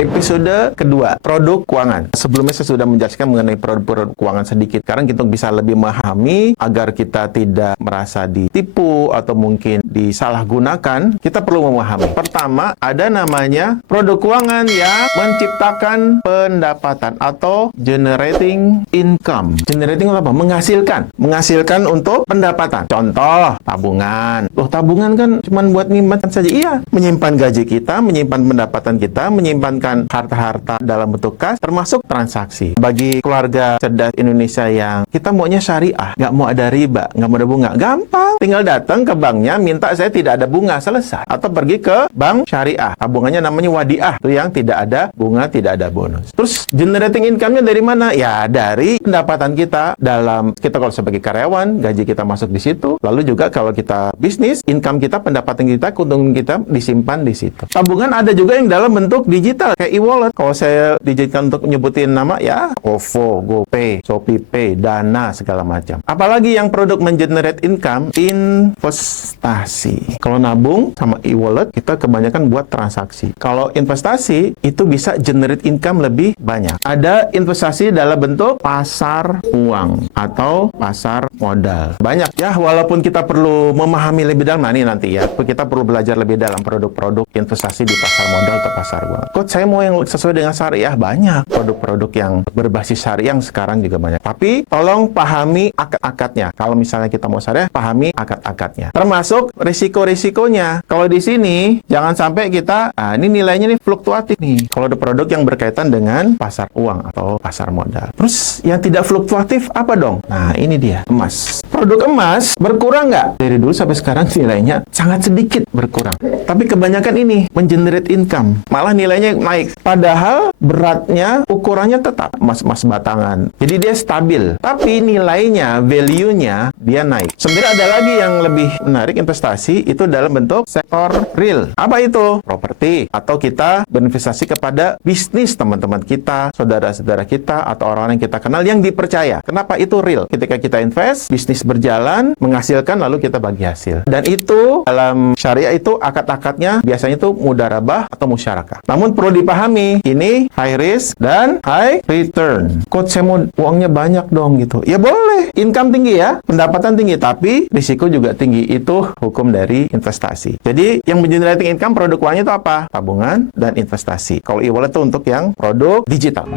Episode kedua, produk keuangan. Sebelumnya saya sudah menjelaskan mengenai produk-produk keuangan sedikit. Sekarang kita bisa lebih memahami agar kita tidak merasa ditipu atau mungkin disalahgunakan. Kita perlu memahami. Pertama, ada namanya produk keuangan yang menciptakan pendapatan atau generating income. Generating apa? Menghasilkan. Menghasilkan untuk pendapatan. Contoh, tabungan. Loh, tabungan kan cuma buat menyimpan saja. Iya, menyimpan gaji kita, menyimpan pendapatan kita, menyimpankan harta-harta dalam bentuk kas, termasuk transaksi. Bagi keluarga cerdas Indonesia yang kita maunya syariah, nggak mau ada riba, nggak mau ada bunga, gampang. Tinggal datang ke banknya, minta saya tidak ada bunga, selesai. Atau pergi ke bank syariah. Tabungannya namanya wadiah, itu yang tidak ada bunga, tidak ada bonus. Terus generating income-nya dari mana? Ya, dari pendapatan kita dalam, kita kalau sebagai karyawan, gaji kita masuk di situ. Lalu juga kalau kita bisnis, income kita, pendapatan kita, keuntungan kita disimpan di situ. Tabungan ada juga yang dalam bentuk digital, kayak e-wallet. Kalau saya digital untuk nyebutin nama, ya OVO, GoPay, ShopeePay, Dana, segala macam. Apalagi yang produk mengenerate income, investasi. Kalau nabung sama e-wallet, kita kebanyakan buat transaksi. Kalau investasi, itu bisa generate income lebih banyak. Ada investasi dalam bentuk pasar uang atau pasar modal. Banyak ya, walaupun kita perlu memahami lebih dalam, nah ini nanti ya, kita perlu belajar lebih dalam produk-produk investasi di pasar modal atau pasar uang. Coach, saya mau yang sesuai dengan syariah. Banyak produk-produk yang berbasis syariah yang sekarang juga banyak. Tapi tolong pahami akad-akadnya. Kalau misalnya kita mau syariah, pahami akad-akadnya. Termasuk risiko-risikonya. Kalau di sini, jangan sampai kita, ini nilainya nih fluktuatif nih. Kalau ada produk yang berkaitan dengan pasar uang atau pasar modal. Terus yang tidak fluktuatif apa dong? Nah, ini dia, emas. Produk emas berkurang nggak? Dari dulu sampai sekarang nilainya sangat sedikit berkurang. Tapi kebanyakan ini mengenerate income. Malah nilainya naik. Padahal beratnya, ukurannya tetap emas-emas batangan. Jadi dia stabil. Tapi nilainya, value-nya, dia naik. Sebenarnya ada lagi yang lebih menarik investasi, itu dalam bentuk sektor real. Apa itu? Properti. Atau kita berinvestasi kepada bisnis teman-teman kita, saudara-saudara kita, atau orang-orang yang kita kenal yang dipercaya. Kenapa itu real? Ketika kita invest, bisnis berjalan, menghasilkan, lalu kita bagi hasil. Dan itu, dalam syariah itu, akad-akadnya biasanya itu mudharabah atau musyarakah. Namun perlu dipahami, ini high risk dan high return. Coach, saya mau uangnya banyak dong gitu. Ya boleh, income tinggi ya, pendapatan tinggi, tapi risiko juga tinggi. Itu hukum dari investasi. Jadi yang mengenerating income produk uangnya itu apa? Tabungan dan investasi. Kalau e-wallet itu untuk yang produk digital.